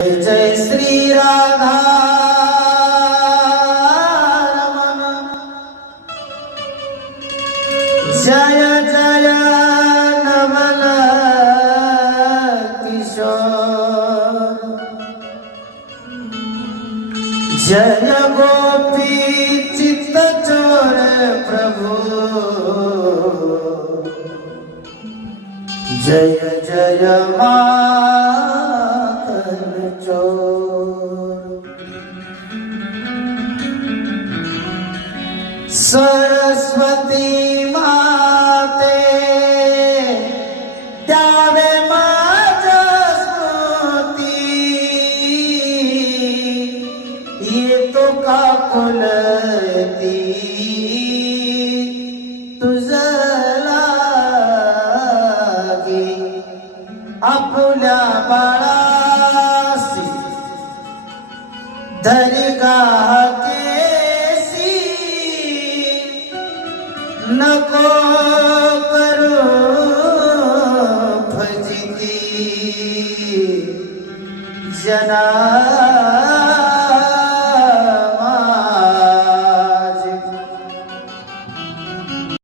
जय श्री राधा रमण जय जय नवल किशोर। जय गोपी चित्त चोर प्रभु। जय जय माखन सरस्वती माते द्यावे माझ्या स्मृती. येतो का कुलती? तुझ लागे आपल्या बाळासी दर्गा केसी नको करो भजती जना